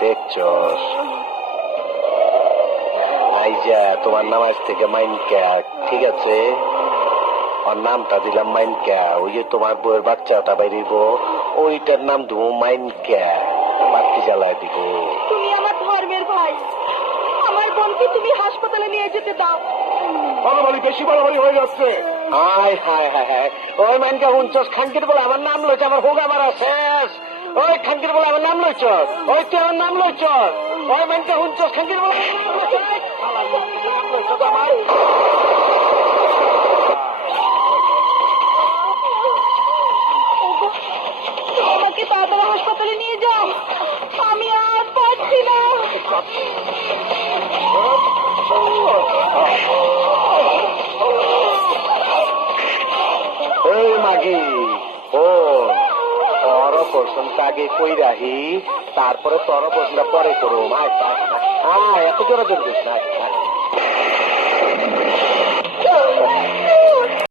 দেখছস আইজা তোমার নাম আজ থেকে মাইনকা, ঠিক আছে? ওর নামটা দিলাম মাইনকা। ওই যে তোমার বউয়ের বাচ্চাটা বাইরিব, ওইটার নাম ধুমু মাইনকা। বাতি জ্বালায় দিব। তুমি আমার ধর্মের ভাই, আমার বোনকে তুমি হাসপাতালে নিয়ে যেতে দাও। বাড়াবাড়ি, বেশি বাড়াবাড়ি হয়ে যাচ্ছে। হায় হায় হায় হায়, ওই মাইনকা হুঞ্চস খানকির বলে আমার নাম লইছে, আমার হোগা মারা শেষ। ওই খানকির বলে আমার নাম লইছ, ওই তুই আমার নাম লইছ। ওই মাইনকা হুঞ্চস খানকির বলে আমার আমাকে তাড়াতাড়ি হাসপাতালে নিয়ে যাও, আমি আর পারছি না। ওই মাগি ও তোর অপারেশনটা আগে কই রাহি, তারপরে তোর অপারেশনটা পরে করো। এত জোরে জোর দিস না।